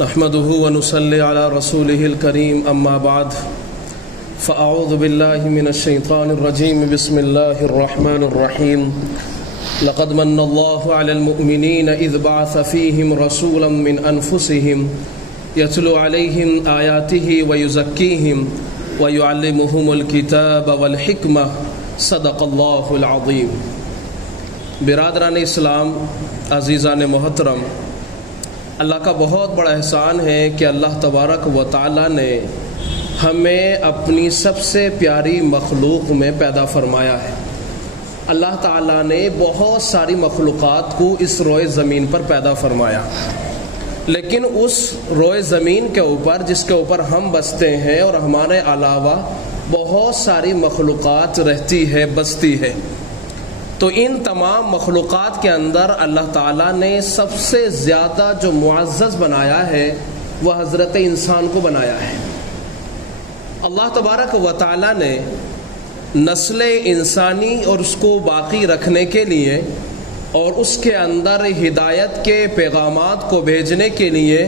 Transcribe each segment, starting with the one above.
نحمده ونصلي على رسوله الكريم أما بعد فأعوذ بالله من الشيطان الرجيم بسم الله الرحمن الرحيم لقد من الله على المؤمنين إذ بعث فيهم رسولا من أنفسهم يتلو عليهم آياته ويزكيهم ويعلمهم الكتاب والحكمة صدق الله العظيم۔ برادران اسلام، عزیزان محترم، اللہ کا بہت بڑا احسان ہے کہ اللہ تبارک و تعالی نے ہمیں اپنی سب سے پیاری مخلوق میں پیدا فرمایا ہے۔ اللہ تعالیٰ نے بہت ساری مخلوقات کو اس روئے زمین پر پیدا فرمایا، لیکن اس روئے زمین کے اوپر جس کے اوپر ہم بستے ہیں اور ہمارے علاوہ بہت ساری مخلوقات رہتی ہے، بستی ہے، تو ان تمام مخلوقات کے اندر اللہ تعالیٰ نے سب سے زیادہ جو معزز بنایا ہے وہ حضرت انسان کو بنایا ہے۔ اللہ تبارک و تعالیٰ نے نسل انسانی اور اس کو باقی رکھنے کے لیے اور اس کے اندر ہدایت کے پیغامات کو بھیجنے کے لیے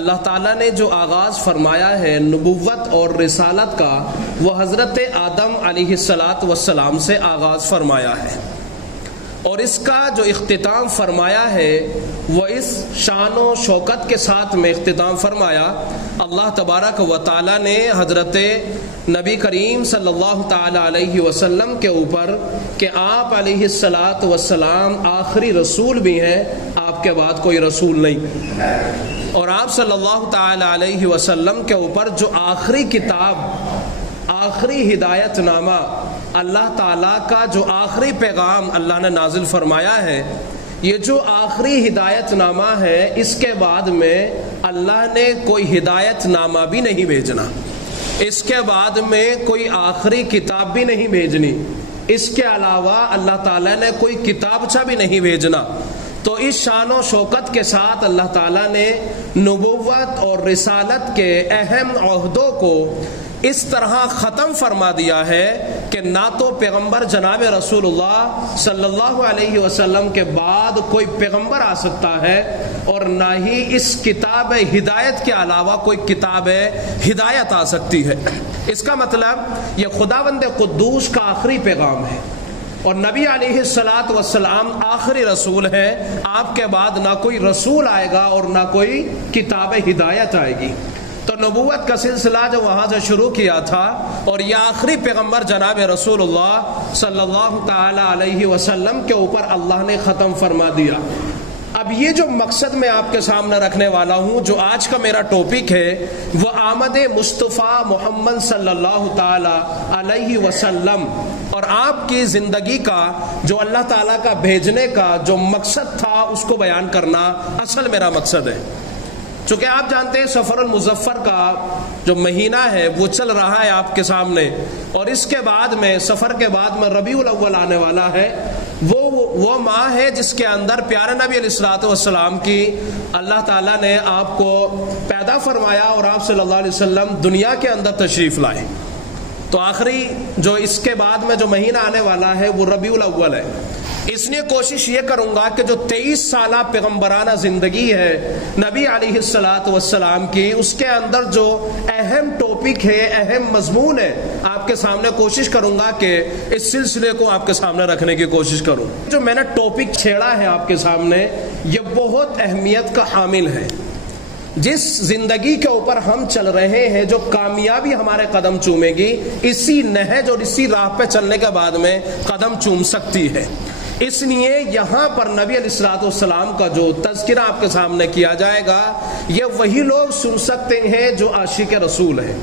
اللہ تعالیٰ نے جو آغاز فرمایا ہے نبوت اور رسالت کا، وہ حضرت آدم علیہ السلام سے آغاز فرمایا ہے، اور اس کا جو اختتام فرمایا ہے وہ اس شان و شوکت کے ساتھ میں اختتام فرمایا۔ اللہ تبارک و تعالی نے حضرت نبی کریم صلی اللہ تعالی علیہ وسلم کے اوپر کہ آپ علیہ السلام آخری رسول بھی ہیں، آپ کے بعد کوئی رسول نہیں، اور آپ صلی اللہ تعالی علیہ وسلم کے اوپر جو آخری کتاب، آخری ہدایت نامہ، اللہ تعالیٰ کا جو آخری پیغام اللہ نے نازل فرمایا ہے، یہ جو آخری ہدایت نامہ ہے، اس کے بعد میں اللہ نے کوئی ہدایت نامہ بھی نہیں بھیجنا، اس کے بعد میں کوئی آخری کتاب بھی نہیں بھیجنی، اس کے علاوہ اللہ تعالیٰ نے کوئی کتابچہ بھی نہیں بھیجنا۔ تو اس شان و شوکت کے ساتھ اللہ تعالیٰ نے نبوت اور رسالت کے اہم عہدوں کو اس طرح ختم فرما دیا ہے کہ نہ تو پیغمبر جناب رسول اللہ صلی اللہ علیہ وسلم کے بعد کوئی پیغمبر آ سکتا ہے، اور نہ ہی اس کتاب ہدایت کے علاوہ کوئی کتاب ہدایت آ سکتی ہے۔ اس کا مطلب یہ خداوند قدوس کا آخری پیغام ہے، اور نبی علیہ السلام آخری رسول ہے، آپ کے بعد نہ کوئی رسول آئے گا اور نہ کوئی کتاب ہدایت آئے گی۔ تو نبوت کا سلسلہ جو وہاں سے شروع کیا تھا، اور یہ آخری پیغمبر جناب رسول اللہ صلی اللہ تعالی علیہ وسلم کے اوپر اللہ نے ختم فرما دیا۔ اب یہ جو مقصد میں آپ کے سامنے رکھنے والا ہوں، جو آج کا میرا ٹاپک ہے، وہ آمد مصطفیٰ محمد صلی اللہ تعالی علیہ وسلم اور آپ کی زندگی کا جو اللہ تعالیٰ کا بھیجنے کا جو مقصد تھا، اس کو بیان کرنا اصل میرا مقصد ہے۔ چونکہ آپ جانتے ہیں سفر المظفر کا جو مہینہ ہے وہ چل رہا ہے آپ کے سامنے، اور اس کے بعد میں سفر کے بعد میں ربیع الاول آنے والا ہے، وہ ماہ ہے جس کے اندر پیارے نبی علیہ السلام کی اللہ تعالیٰ نے آپ کو پیدا فرمایا اور آپ صلی اللہ علیہ وسلم دنیا کے اندر تشریف لائے۔ تو آخری جو اس کے بعد میں جو مہینہ آنے والا ہے وہ ربیع الاول ہے۔ اس لیے کوشش یہ کروں گا کہ جو 23 سالہ پیغمبرانہ زندگی ہے نبی علیہ السلام کی، اس کے اندر جو اہم ٹاپک ہے، اہم مضمون ہے، آپ کے سامنے کوشش کروں گا کہ اس سلسلے کو آپ کے سامنے رکھنے کی کوشش کروں۔ جو میں نے ٹاپک چھیڑا ہے آپ کے سامنے، یہ بہت اہمیت کا حامل ہے۔ جس زندگی کے اوپر ہم چل رہے ہیں، جو کامیابی ہمارے قدم چومے گی، اسی نہج اور اسی راہ پہ چلنے کے بعد میں قدم چوم سکتی ہے۔ اس لیے یہاں پر نبی علیہ السلام کا جو تذکرہ آپ کے سامنے کیا جائے گا، یہ وہی لوگ سن سکتے ہیں جو عاشق رسول ہیں،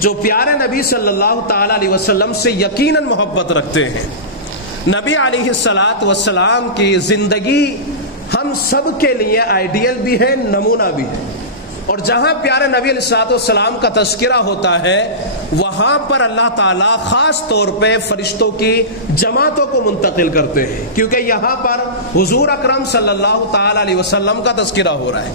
جو پیارے نبی صلی اللہ تعالی علیہ وسلم سے یقیناً محبت رکھتے ہیں۔ نبی علیہ السلام کی زندگی ہم سب کے لیے آئیڈیل بھی ہے، نمونہ بھی ہے، اور جہاں پیارے نبی علیہ السلام کا تذکرہ ہوتا ہے، وہاں پر اللہ تعالیٰ خاص طور پہ فرشتوں کی جماعتوں کو منتقل کرتے ہیں، کیونکہ یہاں پر حضور اکرم صلی اللہ تعالی علیہ وسلم کا تذکرہ ہو رہا ہے۔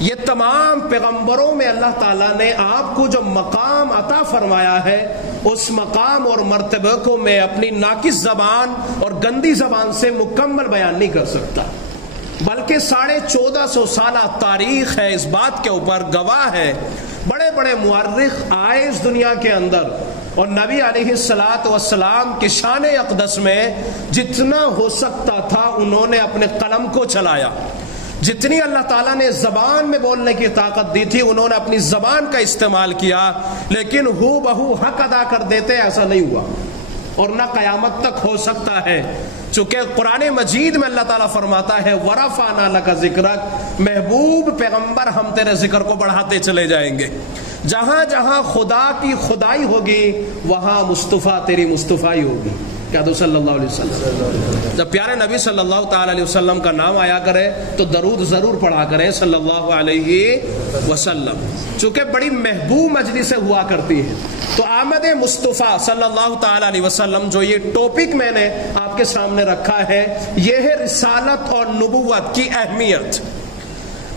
یہ تمام پیغمبروں میں اللہ تعالیٰ نے آپ کو جو مقام عطا فرمایا ہے، اس مقام اور مرتبہ کو میں اپنی ناقص زبان اور گندی زبان سے مکمل بیان نہیں کر سکتا۔ بلکہ 1450 سالہ تاریخ ہے اس بات کے اوپر، گواہ ہے، بڑے بڑے مورخ آئے اس دنیا کے اندر، اور نبی علیہ الصلاۃ والسلام کی شان اقدس میں جتنا ہو سکتا تھا انہوں نے اپنے قلم کو چلایا، جتنی اللہ تعالیٰ نے زبان میں بولنے کی طاقت دی تھی انہوں نے اپنی زبان کا استعمال کیا، لیکن ہو بہو حق ادا کر دیتے ایسا نہیں ہوا، اور نہ قیامت تک ہو سکتا ہے، چونکہ قرآن مجید میں اللہ تعالیٰ فرماتا ہے وَرَفَعْنَا لَكَ ذِكْرَكَ، محبوب پیغمبر ہم تیرے ذکر کو بڑھاتے چلے جائیں گے، جہاں جہاں خدا کی خدائی ہوگی وہاں مصطفیٰ تیری مصطفائی ہوگی، کیا تو صلی اللہ علیہ وسلم۔ جب پیارے نبی صلی اللہ تعالی علیہ وسلم کا نام آیا کرے تو درود ضرور پڑھا کریں صلی اللہ علیہ وسلم، چونکہ بڑی محبوب مجلسیں ہوا کرتی ہیں۔ تو آمد مصطفیٰ صلی اللہ تعالی علیہ وسلم جو یہ ٹاپک میں نے آپ کے سامنے رکھا ہے، یہ ہے رسالت اور نبوت کی اہمیت۔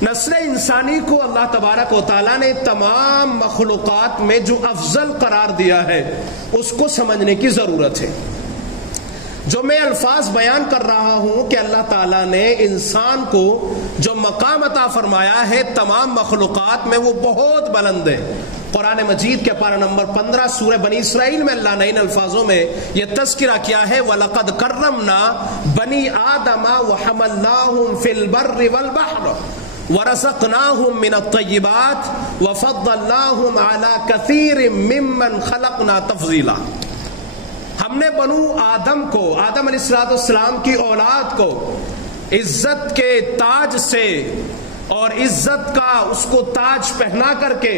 نسل انسانی کو اللہ تبارک و تعالیٰ نے تمام مخلوقات میں جو افضل قرار دیا ہے اس کو سمجھنے کی ضرورت ہے۔ جو میں الفاظ بیان کر رہا ہوں کہ اللہ تعالیٰ نے انسان کو جو مقام عطا فرمایا ہے تمام مخلوقات میں وہ بہت بلند ہے۔ قرآن مجید کے پارہ نمبر 15 سورہ بنی اسرائیل میں اللہ نے ان الفاظوں میں یہ تذکرہ کیا ہے وَلَقَدْ كَرَّمْنَا بَنِي آدَمَ وَحَمَلْنَاهُمْ فِي الْبَرِّ وَالْبَحْرِ وَرَزَقْنَاهُمْ مِنَ الطَّيِّبَاتِ وَفَضَّلْنَاهُمْ عَلَى كَثِيرٍ مِّمَّنْ خَلَقْنَا تَفْضِيلًا۔ ہم نے بنو آدم کو، آدم علیہ السلام کی اولاد کو عزت کے تاج سے اور عزت کا اس کو تاج پہنا کر کے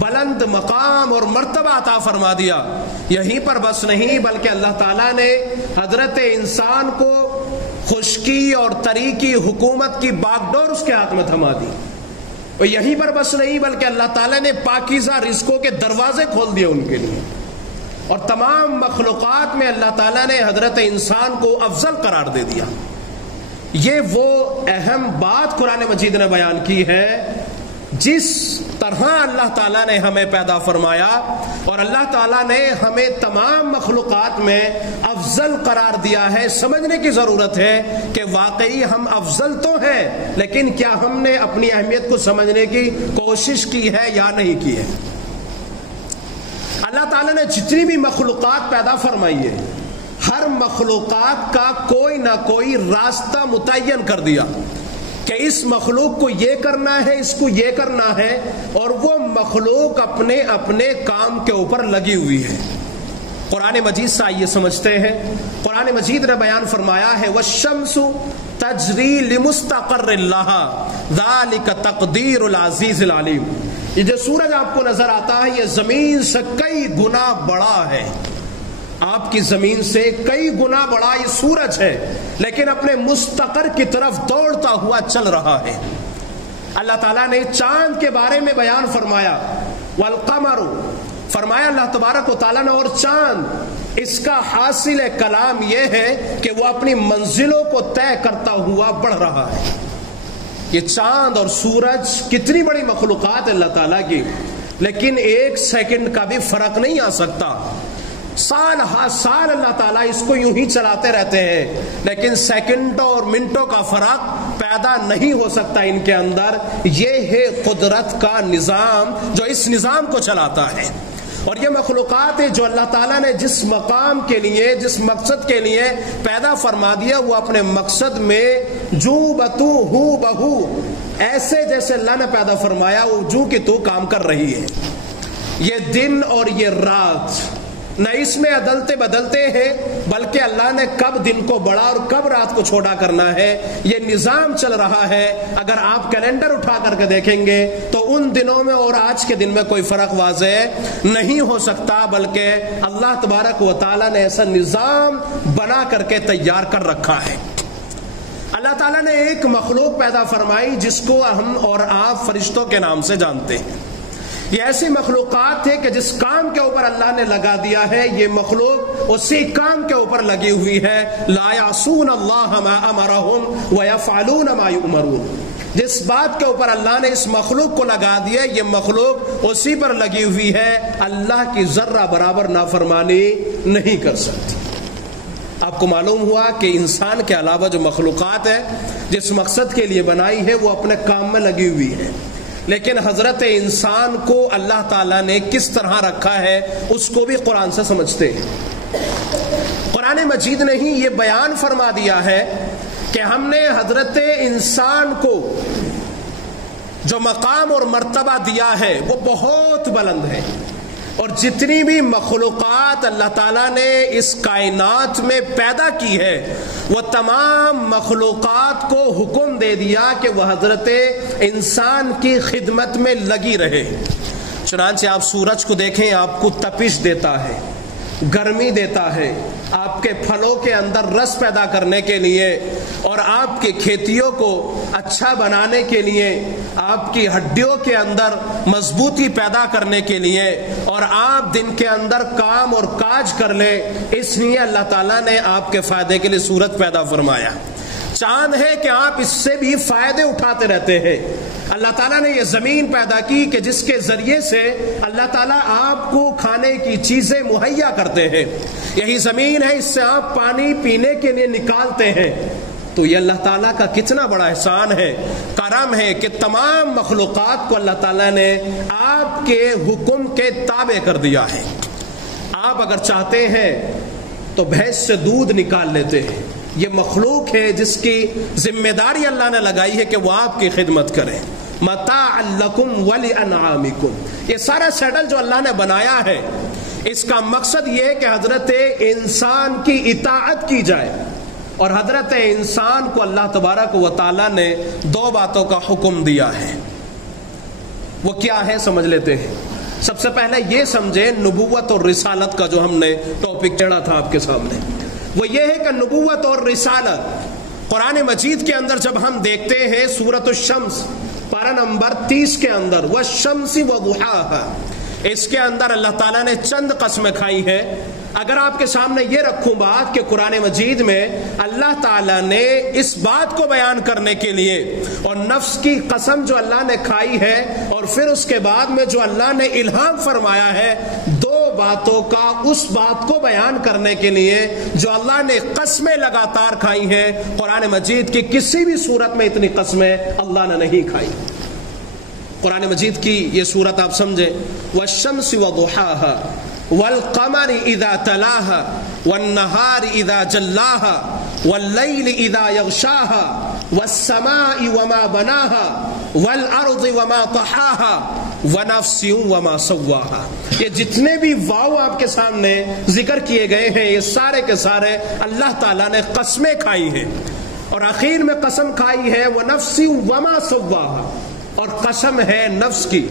بلند مقام اور مرتبہ عطا فرما دیا۔ یہیں پر بس نہیں بلکہ اللہ تعالیٰ نے حضرت انسان کو خشکی اور تری کی حکومت کی باغ ڈور اس کے ہاتھ میں تھما دی، اور یہیں پر بس نہیں بلکہ اللہ تعالیٰ نے پاکیزہ رزقوں کے دروازے کھول دیے ان کے لیے، اور تمام مخلوقات میں اللہ تعالیٰ نے حضرت انسان کو افضل قرار دے دیا۔ یہ وہ اہم بات قرآن مجید نے بیان کی ہے، جس طرح اللہ تعالیٰ نے ہمیں پیدا فرمایا اور اللہ تعالیٰ نے ہمیں تمام مخلوقات میں افضل قرار دیا ہے۔ سمجھنے کی ضرورت ہے کہ واقعی ہم افضل تو ہیں، لیکن کیا ہم نے اپنی اہمیت کو سمجھنے کی کوشش کی ہے یا نہیں کی ہے؟ اللہ تعالیٰ نے جتنی بھی مخلوقات پیدا فرمائی ہے ہر مخلوقات کا کوئی نہ کوئی راستہ متعین کر دیا کہ اس مخلوق کو یہ کرنا ہے، اس کو یہ کرنا ہے، اور وہ مخلوق اپنے اپنے کام کے اوپر لگی ہوئی ہے۔ قرآن مجید سے آئیے سمجھتے ہیں۔ قرآن مجید نے بیان فرمایا ہے وَالشَّمْسُ تَجْرِي لِمُسْتَقَرٍّ لَهَا ذَلِكَ تَقْدِيرُ الْعَزِيزِ الْعَلِيمِ۔ یہ جو سورج آپ کو نظر آتا ہے یہ زمین سے کئی گنا بڑا ہے، آپ کی زمین سے کئی گنا بڑا یہ سورج ہے، لیکن اپنے مستقر کی طرف دوڑتا ہوا چل رہا ہے۔ اللہ تعالیٰ نے چاند کے بارے میں بیان فرمایا والقمر، فرمایا اللہ تبارک و تعالیٰ نے اور چاند، اس کا حاصل کلام یہ ہے کہ وہ اپنی منزلوں کو طے کرتا ہوا بڑھ رہا ہے۔ یہ چاند اور سورج کتنی بڑی مخلوقات اللہ تعالیٰ کی، لیکن ایک سیکنڈ کا بھی فرق نہیں آ سکتا۔ سال ہا سال اللہ تعالیٰ اس کو یوں ہی چلاتے رہتے ہیں، لیکن سیکنڈوں اور منٹوں کا فرق پیدا نہیں ہو سکتا ان کے اندر۔ یہ ہے قدرت کا نظام جو اس نظام کو چلاتا ہے، اور یہ مخلوقات جو اللہ تعالیٰ نے جس مقام کے لیے، جس مقصد کے لیے پیدا فرما دیا، وہ اپنے مقصد میں جو بتو ہو بہو ایسے جیسے اللہ نے پیدا فرمایا وہ جو کہ تو کام کر رہی ہے۔ یہ دن اور یہ رات نہ اس میں عدلتے بدلتے ہیں، بلکہ اللہ نے کب دن کو بڑا اور کب رات کو چھوٹا کرنا ہے یہ نظام چل رہا ہے۔ اگر آپ کیلنڈر اٹھا کر کے دیکھیں گے تو ان دنوں میں اور آج کے دن میں کوئی فرق واضح نہیں ہو سکتا، بلکہ اللہ تبارک و تعالیٰ نے ایسا نظام بنا کر کے تیار کر رکھا ہے۔ اللہ تعالیٰ نے ایک مخلوق پیدا فرمائی جس کو ہم اور آپ فرشتوں کے نام سے جانتے ہیں۔ یہ ایسی مخلوقات ہے کہ جس کام کے اوپر اللہ نے لگا دیا ہے یہ مخلوق اسی کام کے اوپر لگی ہوئی ہے۔ لا یعصون اللہ ما امرهم ویفعلون ما یؤمرون۔ جس بات کے اوپر اللہ نے اس مخلوق کو لگا دیا یہ مخلوق اسی پر لگی ہوئی ہے، اللہ کی ذرہ برابر نافرمانی نہیں کر سکتی۔ آپ کو معلوم ہوا کہ انسان کے علاوہ جو مخلوقات ہے جس مقصد کے لیے بنائی ہے وہ اپنے کام میں لگی ہوئی ہے، لیکن حضرت انسان کو اللہ تعالیٰ نے کس طرح رکھا ہے اس کو بھی قرآن سے سمجھتے ہیں۔ قرآن مجید نے ہی یہ بیان فرما دیا ہے کہ ہم نے حضرت انسان کو جو مقام اور مرتبہ دیا ہے وہ بہت بلند ہے، اور جتنی بھی مخلوقات اللہ تعالیٰ نے اس کائنات میں پیدا کی ہے وہ تمام مخلوقات کو حکم دے دیا کہ وہ حضرت انسان کی خدمت میں لگی رہے۔ چنانچہ آپ سورج کو دیکھیں، آپ کو تپش دیتا ہے، گرمی دیتا ہے، آپ کے پھلوں کے اندر رس پیدا کرنے کے لیے، اور آپ کی کھیتیوں کو اچھا بنانے کے لیے، آپ کی ہڈیوں کے اندر مضبوطی پیدا کرنے کے لیے، اور آپ دن کے اندر کام اور کاج کر لیں، اس لیے اللہ تعالیٰ نے آپ کے فائدے کے لیے سورج پیدا فرمایا۔ چاند ہے کہ آپ اس سے بھی فائدے اٹھاتے رہتے ہیں۔ اللہ تعالیٰ نے یہ زمین پیدا کی کہ جس کے ذریعے سے اللہ تعالیٰ آپ کو کھانے کی چیزیں مہیا کرتے ہیں۔ یہی زمین ہے، اس سے آپ پانی پینے کے لیے نکالتے ہیں۔ تو یہ اللہ تعالیٰ کا کتنا بڑا احسان ہے، کرم ہے کہ تمام مخلوقات کو اللہ تعالیٰ نے آپ کے حکم کے تابع کر دیا ہے۔ آپ اگر چاہتے ہیں تو بھینس سے دودھ نکال لیتے ہیں، یہ مخلوق ہے جس کی ذمہ داری اللہ نے لگائی ہے کہ وہ آپ کی خدمت کرے۔ متاعا لکم ولانعامکم، یہ سارا سیٹل جو اللہ نے بنایا ہے اس کا مقصد یہ ہے کہ حضرت انسان کی اطاعت کی جائے، اور حضرت انسان کو اللہ تبارک و تعالیٰ نے دو باتوں کا حکم دیا ہے۔ وہ کیا ہے سمجھ لیتے ہیں۔ سب سے پہلے یہ سمجھے نبوت اور رسالت کا جو ہم نے ٹاپک چڑھا تھا آپ کے سامنے، وہ یہ ہے کہ نبوت اور رسالت قرآن مجید کے اندر جب ہم دیکھتے ہیں سورۃ الشمس پارہ نمبر 30 کے اندر، والشمس وضحاها، اس کے اندر اللہ تعالیٰ نے چند قسمیں کھائی ہیں۔ اگر آپ کے سامنے یہ رکھوں بات کہ قرآن مجید میں اللہ تعالیٰ نے اس بات کو بیان کرنے کے لیے، اور نفس کی قسم جو اللہ نے کھائی ہے، اور پھر اس کے بعد میں جو اللہ نے الہام فرمایا ہے، دو باتوں کا اس بات کو بیان کرنے کے لیے جو اللہ نے قسمیں لگاتار کھائی ہیں، قرآن مجید کی کسی بھی صورت میں اتنی قسمیں اللہ نے نہیں کھائی۔ قرآن مجید کی یہ صورت آپ سمجھیں، والشمس وضحاها والقمر اذا تلاها والنهار اذا جلاها والليل اذا يغشاها والسماء وما بناها والارض وما طحاها ونفس وما سواها، یہ جتنے بھی واو آپ کے سامنے ذکر کیے گئے ہیں یہ سارے کے سارے اللہ تعالیٰ نے قسمیں کھائی ہیں، اور آخر میں قسم کھائی ہے ونفس وما سواها، اور قسم ہے نفس کی۔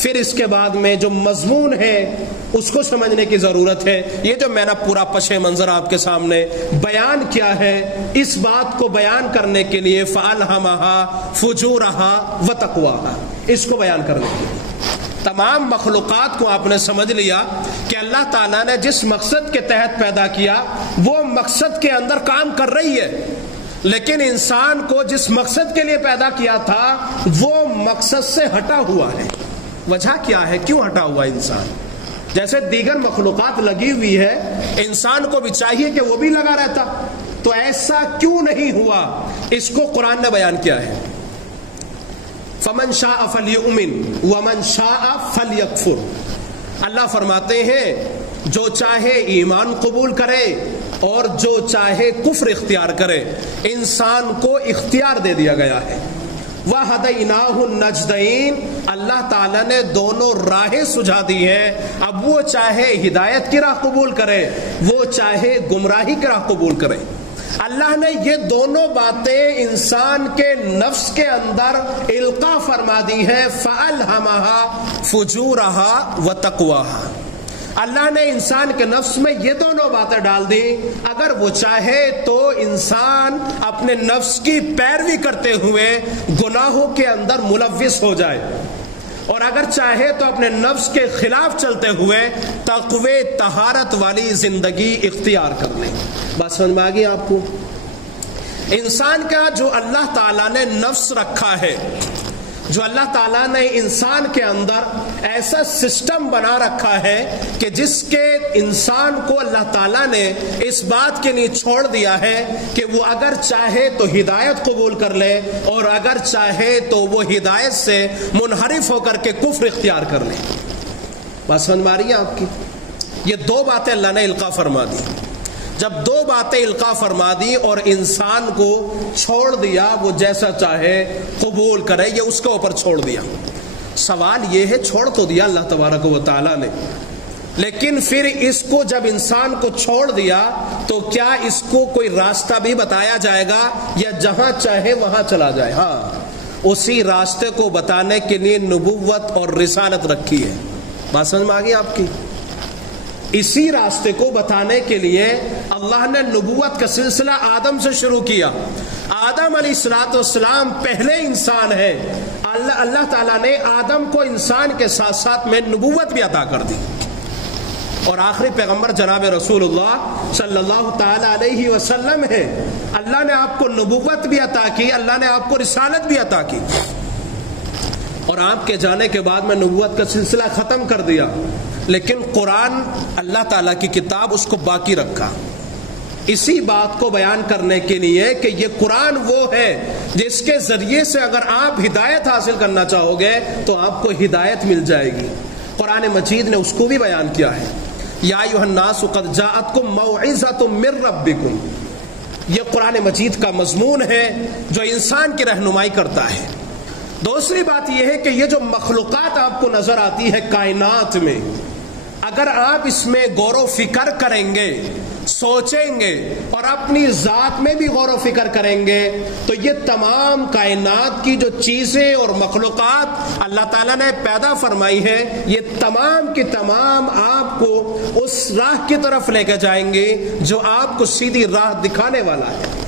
پھر اس کے بعد میں جو مضمون ہے اس کو سمجھنے کی ضرورت ہے۔ یہ جو میں نے پورا پس منظر آپ کے سامنے بیان کیا ہے، اس بات کو بیان کرنے کے لیے فَأَلْهَمَهَا فُجُورَهَا وَتَقْوَاهَا، اس کو بیان کرنے کے لیے تمام مخلوقات کو آپ نے سمجھ لیا کہ اللہ تعالیٰ نے جس مقصد کے تحت پیدا کیا وہ مقصد کے اندر کام کر رہی ہے، لیکن انسان کو جس مقصد کے لیے پیدا کیا تھا وہ مقصد سے ہٹا ہوا ہے۔ وجہ کیا ہے، کیوں ہٹا ہوا انسان؟ جیسے دیگر مخلوقات لگی ہوئی ہے، انسان کو بھی چاہیے کہ وہ بھی لگا رہتا، تو ایسا کیوں نہیں ہوا؟ اس کو قرآن نے بیان کیا ہے، فَمَنْ شَاءَ فَلْيُؤْمِنْ وَمَنْ شَاءَ فَلْيَكْفُرْ۔ اللہ فرماتے ہیں جو چاہے ایمان قبول کرے اور جو چاہے کفر اختیار کرے، انسان کو اختیار دے دیا گیا ہے۔ وَهَدَيْنَاهُ النَّجْدَيْنِ، اللہ تعالیٰ نے دونوں راہیں سجھا دی ہیں، اب وہ چاہے ہدایت کی راہ قبول کرے، وہ چاہے گمراہی کی راہ قبول کرے۔ اللہ نے یہ دونوں باتیں انسان کے نفس کے اندر القاء فرما دی ہے، فَأَلْهَمَهَا فُجُورَهَا وَتَقْوَاهَا، اللہ نے انسان کے نفس میں یہ دونوں باتیں ڈال دی۔ اگر وہ چاہے تو انسان اپنے نفس کی پیروی کرتے ہوئے گناہوں کے اندر ملوث ہو جائے، اور اگر چاہے تو اپنے نفس کے خلاف چلتے ہوئے تقوی طہارت والی زندگی اختیار کر لیں۔ بات سمجھ میں آ گئی آپ کو؟ انسان کا جو اللہ تعالیٰ نے نفس رکھا ہے، جو اللہ تعالیٰ نے انسان کے اندر ایسا سسٹم بنا رکھا ہے کہ جس کے انسان کو اللہ تعالیٰ نے اس بات کے لیے چھوڑ دیا ہے کہ وہ اگر چاہے تو ہدایت قبول کر لے اور اگر چاہے تو وہ ہدایت سے منحرف ہو کر کے کفر اختیار کر لے. بات سمجھ میں آ رہی ہے آپ کی؟ یہ دو باتیں اللہ نے القاء فرما دی. جب دو باتیں القاء فرما دی اور انسان کو چھوڑ دیا وہ جیسا چاہے قبول کرے، یہ اس کے اوپر چھوڑ دیا. سوال یہ ہے چھوڑ تو دیا اللہ تبارک و تعالیٰ نے، لیکن پھر اس کو جب انسان کو چھوڑ دیا تو کیا اس کو کوئی راستہ بھی بتایا جائے گا یا جہاں چاہے وہاں چلا جائے؟ ہاں، اسی راستے کو بتانے کے لیے نبوت اور رسالت رکھی ہے. بات سمجھ میں آ گئی آپ کی؟ اسی راستے کو بتانے کے لیے اللہ نے نبوت کا سلسلہ آدم سے شروع کیا. آدم علیہ السلام پہلے انسان ہے. اللہ تعالیٰ نے آدم کو انسان کے ساتھ ساتھ میں نبوت بھی عطا کر دی، اور آخری پیغمبر جناب رسول اللہ صلی اللہ تعالی علیہ وسلم ہے. اللہ نے آپ کو نبوت بھی عطا کی، اللہ نے آپ کو رسالت بھی عطا کی، اور آپ کے جانے کے بعد میں نبوت کا سلسلہ ختم کر دیا. لیکن قرآن اللہ تعالیٰ کی کتاب اس کو باقی رکھا، اسی بات کو بیان کرنے کے لیے کہ یہ قرآن وہ ہے جس کے ذریعے سے اگر آپ ہدایت حاصل کرنا چاہو گے تو آپ کو ہدایت مل جائے گی. قرآن مجید نے اس کو بھی بیان کیا ہے. یا ایھا الناس قد جاءتکم موعظۃ من ربکم، یہ قرآن مجید کا مضمون ہے جو انسان کی رہنمائی کرتا ہے. دوسری بات یہ ہے کہ یہ جو مخلوقات آپ کو نظر آتی ہے کائنات میں، اگر آپ اس میں غور و فکر کریں گے، سوچیں گے اور اپنی ذات میں بھی غور و فکر کریں گے تو یہ تمام کائنات کی جو چیزیں اور مخلوقات اللہ تعالیٰ نے پیدا فرمائی ہے، یہ تمام کی تمام آپ کو اس راہ کی طرف لے کے جائیں گے جو آپ کو سیدھی راہ دکھانے والا ہے.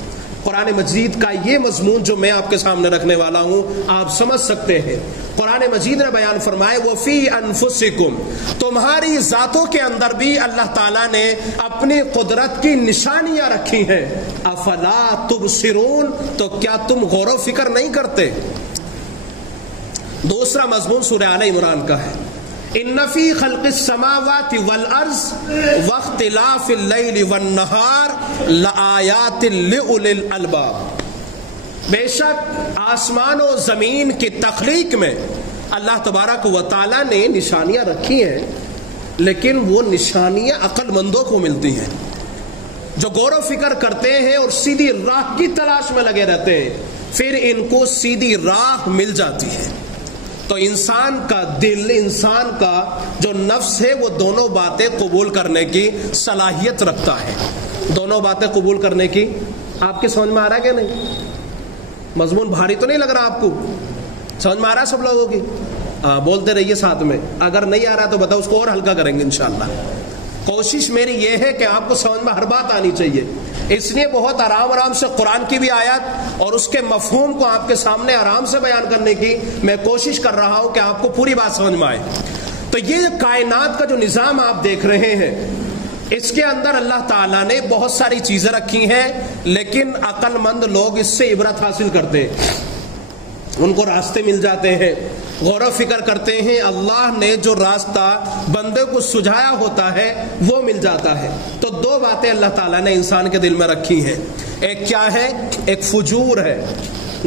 قرآن مجید کا یہ مضمون جو میں آپ کے سامنے رکھنے والا ہوں آپ سمجھ سکتے ہیں. قرآن مجید نے بیان فرمائے وَفِي أَنفُسِكُمْ، تمہاری ذاتوں کے اندر بھی اللہ تعالیٰ نے اپنی قدرت کی نشانیاں رکھی ہیں. افلا تبصرون، تو کیا تم غور و فکر نہیں کرتے؟ دوسرا مضمون سورہ آل عمران کا ہے. ان فی خلق السماوات والارض واختلاف اللیل والنہار لآیات لأولی الالباب، بے شک آسمان و زمین کی تخلیق میں اللہ تبارک و تعالیٰ نے نشانیاں رکھی ہیں، لیکن وہ نشانیاں عقل مندوں کو ملتی ہیں جو غور و فکر کرتے ہیں اور سیدھی راہ کی تلاش میں لگے رہتے ہیں، پھر ان کو سیدھی راہ مل جاتی ہے. تو انسان کا دل، انسان کا جو نفس ہے وہ دونوں باتیں قبول کرنے کی صلاحیت رکھتا ہے. دونوں باتیں قبول کرنے کی آپ کے سمجھ میں آ رہا ہے کہ نہیں؟ مضمون بھاری تو نہیں لگ رہا آپ کو؟ سمجھ میں آ رہا ہے سب لوگوں کی؟ بولتے رہیے ساتھ میں. اگر نہیں آ رہا تو بتاؤ، اس کو اور ہلکا کریں گے انشاءاللہ. کوشش میری یہ ہے کہ آپ کو سمجھ میں ہر بات آنی چاہیے، اس لیے بہت آرام سے قرآن کی بھی آیت اور اس کے مفہوم کو آپ کے سامنے آرام سے بیان کرنے کی میں کوشش کر رہا ہوں کہ آپ کو پوری بات سمجھ میں آئے. تو یہ کائنات کا جو نظام آپ دیکھ رہے ہیں، اس کے اندر اللہ تعالیٰ نے بہت ساری چیزیں رکھی ہیں، لیکن عقل مند لوگ اس سے عبرت حاصل کرتے ہیں، ان کو راستے مل جاتے ہیں، غور و فکر کرتے ہیں. اللہ نے جو راستہ بندے کو سجھایا ہوتا ہے وہ مل جاتا ہے. تو دو باتیں اللہ تعالیٰ نے انسان کے دل میں رکھی ہیں. ایک کیا ہے؟ ایک فجور ہے،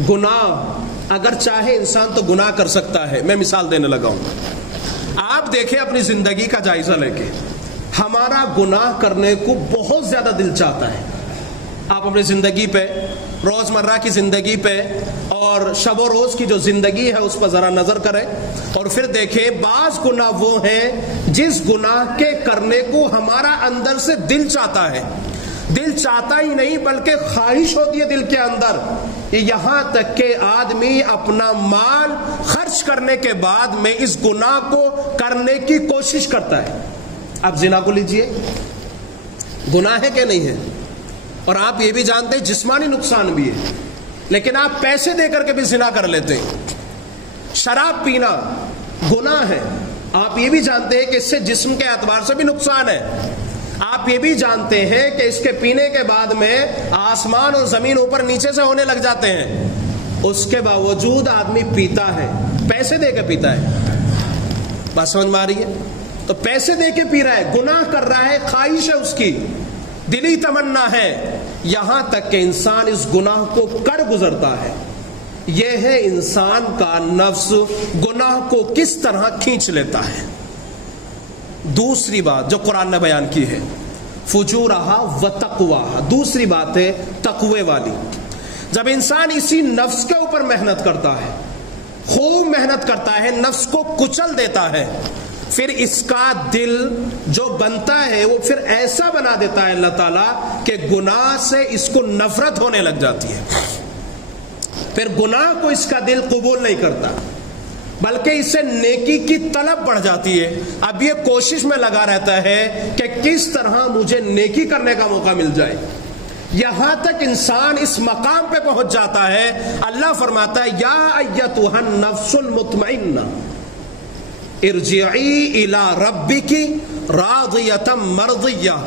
گناہ. اگر چاہے انسان تو گناہ کر سکتا ہے. میں مثال دینے لگا ہوں. آپ دیکھیں اپنی زندگی کا جائزہ لے کے، ہمارا گناہ کرنے کو بہت زیادہ دل چاہتا ہے. آپ اپنی زندگی پہ، روزمرہ کی زندگی پہ اور شب و روز کی جو زندگی ہے اس پر ذرا نظر کریں اور پھر دیکھیں بعض گناہ وہ ہیں جس گناہ کے کرنے کو ہمارا اندر سے دل چاہتا ہے. دل چاہتا ہی نہیں بلکہ خواہش ہوتی ہے دل کے اندر. یہاں تک کہ آدمی اپنا مال خرچ کرنے کے بعد میں اس گناہ کو کرنے کی کوشش کرتا ہے. آپ زنا کو لیجئے، گناہ ہے کہ نہیں ہے؟ اور آپ یہ بھی جانتے ہیں جسمانی نقصان بھی ہے، لیکن آپ پیسے دے کر کے بھی زنا کر لیتے ہیں. شراب پینا گناہ ہے، آپ یہ بھی جانتے ہیں کہ اس سے جسم کے اعتبار سے بھی نقصان ہے. آپ یہ بھی جانتے ہیں کہ اس کے پینے کے بعد میں آسمان اور زمین اوپر نیچے سے ہونے لگ جاتے ہیں. اس کے باوجود آدمی پیتا ہے. پیسے دے کے پیتا ہے، بات سمجھ میں آ رہی ہے؟ تو پیسے دے کے پی رہا ہے، گناہ کر رہا ہے، خواہش ہے اس کی، دلی تمنا ہے، یہاں تک کہ انسان اس گناہ کو کر گزرتا ہے۔ یہ ہے انسان کا نفس گناہ کو کس طرح کھینچ لیتا ہے۔ دوسری بات جو قرآن نے بیان کی ہے، فجورہا و تقواہا، دوسری بات ہے تقوی والی۔ جب انسان اسی نفس کے اوپر محنت کرتا ہے، خوب محنت کرتا ہے، نفس کو کچل دیتا ہے، پھر اس کا دل جو بنتا ہے وہ پھر ایسا بنا دیتا ہے اللہ تعالیٰ کہ گناہ سے اس کو نفرت ہونے لگ جاتی ہے، پھر گناہ کو اس کا دل قبول نہیں کرتا، بلکہ اس سے نیکی کی طلب بڑھ جاتی ہے۔ اب یہ کوشش میں لگا رہتا ہے کہ کس طرح مجھے نیکی کرنے کا موقع مل جائے، یہاں تک انسان اس مقام پہ پہنچ جاتا ہے۔ اللہ فرماتا ہے یا ایتھا النفس المطمئنہ ارجعی الی ربک راضیۃ مرضیہ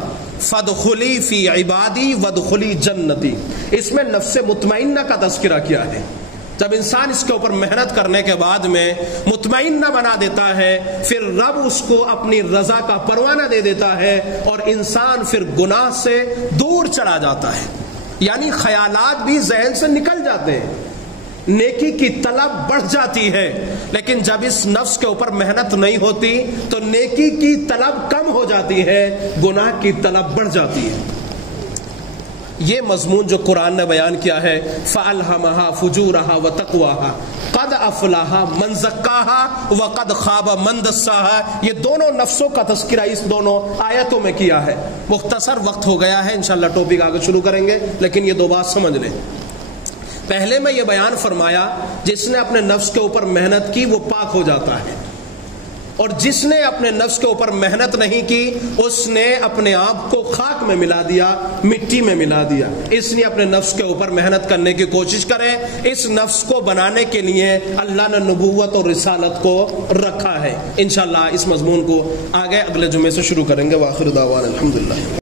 فادخلی فی عبادی وادخلی جنتی۔ اس میں نفس مطمئنہ کا تذکرہ کیا ہے۔ جب انسان اس کے اوپر محنت کرنے کے بعد میں مطمئنہ بنا دیتا ہے، پھر رب اس کو اپنی رضا کا پروانہ دے دیتا ہے اور انسان پھر گناہ سے دور چلا جاتا ہے، یعنی خیالات بھی ذہن سے نکل جاتے ہیں، نیکی کی طلب بڑھ جاتی ہے۔ لیکن جب اس نفس کے اوپر محنت نہیں ہوتی تو نیکی کی طلب کم ہو جاتی ہے، گناہ کی طلب بڑھ جاتی ہے۔ یہ مضمون جو قرآن نے بیان کیا ہے، فَأَلْهَمَهَا فُجُورَهَا وَتَقْوَاهَا قَدْ أَفْلَحَ مَنْ زَكَّاهَا وَقَدْ خَابَ مَنْ دَسَّاهَا۔ یہ دونوں نفسوں کا تذکرہ اس دونوں آیتوں میں کیا ہے۔ مختصر وقت ہو گیا ہے، انشاءاللہ ٹاپک آگے شروع کریں گے، لیکن یہ دو بات سمجھ لیں۔ پہلے میں یہ بیان فرمایا جس نے اپنے نفس کے اوپر محنت کی وہ پاک ہو جاتا ہے، اور جس نے اپنے نفس کے اوپر محنت نہیں کی اس نے اپنے آپ کو خاک میں ملا دیا، مٹی میں ملا دیا۔ اس لیے اپنے نفس کے اوپر محنت کرنے کی کوشش کریں۔ اس نفس کو بنانے کے لیے اللہ نے نبوت اور رسالت کو رکھا ہے۔ انشاءاللہ اس مضمون کو آگے اگلے جمعے سے شروع کریں گے۔ وآخر دعوانا الحمدللہ۔